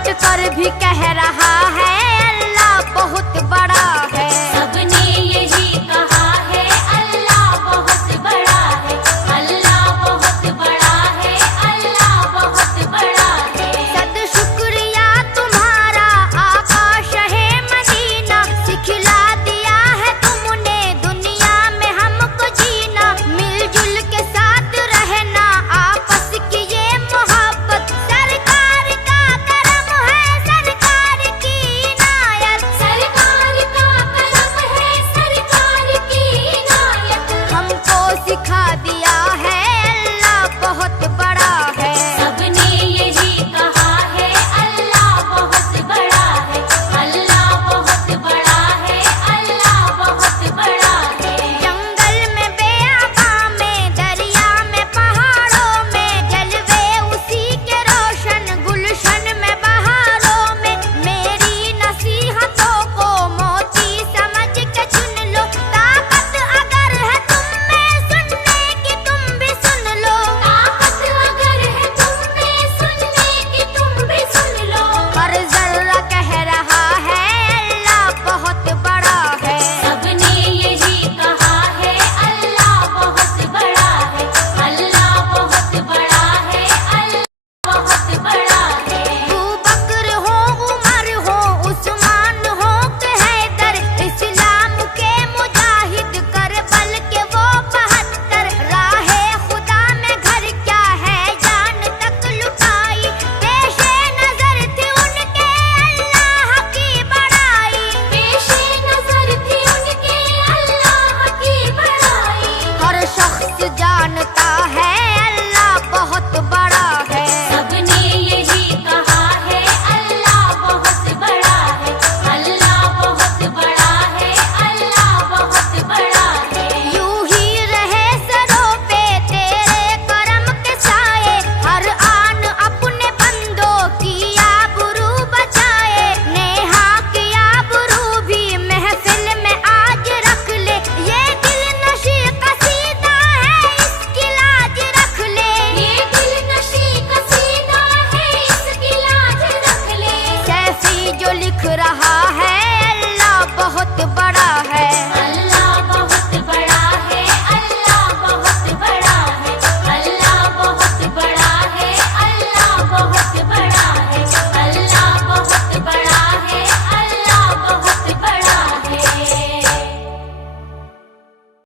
डट कर भी कह रहा है अल्लाह बहुत बड़ा है। सबने यही कहा है अल्लाह बहुत बड़ा है, अल्लाह बहुत बड़ा है, अल्लाह बहुत बड़ा है। सद शुक्रिया तुम्हारा आका शहे मदीना, सिखला दिया है तुमने दुनिया में हमको जीना। मिलजुल के साथ रहना आपस की ये मोहब्बत, सरकार का करम है सरकार की इनायत। सरकार का करम है सरकार की इनायत। हमको सिखा दिया है अल्लाह बहुत बड़ा है। सबने यही कहा है अल्लाह बहुत बड़ा है, अल्लाह बहुत बड़ा है, अल्लाह बहुत बड़ा है। जंगल में बेआबा में दरिया में पहाड़ों में जलवे उसी के रोशन गुलशन में बहारों में। मेरी नसीहतों को मोती समझ के चुन लो, ताकत अगर है तुम में सुनने की तुम भी सुन लो। ताकत अगर है तुम में सुनने की तुम भी सुन लो। पर जर्रा कह रहा है अल्लाह बहुत बड़ा है। सबने यही कहा है अल्लाह बहुत बड़ा है, अल्लाह बहुत बड़ा है, अल्लाह बहुत बड़ा है। अबू बकर हो उमर हो उस्मान हो के हैदर, इस्लाम के मुजाहिद करबल के वो 72। राहे खुदा में घर क्या है जान तक लुटाई, पेशे नजर थी उनके अल्लाह की बड़ाई। पेशे नजर थी उनके अल्लाह की बड़ाई। हर शख्स जानता है अल्लाह बहुत बड़ा है। सबने यही कहा है अल्लाह बहुत बड़ा है, अल्लाह बहुत बड़ा है, अल्लाह बहुत बड़ा है। यूं ही रहे सरों पे तेरे करम के साए, हर आन अपने बंदों की आबरू बचाए। नेहा की आबरू भी महफिल में आज रख ले, ये दिल नशी कसीदा है इसकी लाज रख ले। ये दिल नशी कसीदा है इसकी लाज रख ले। सैफी जो लिख रहा है अल्लाह बहुत बड़ा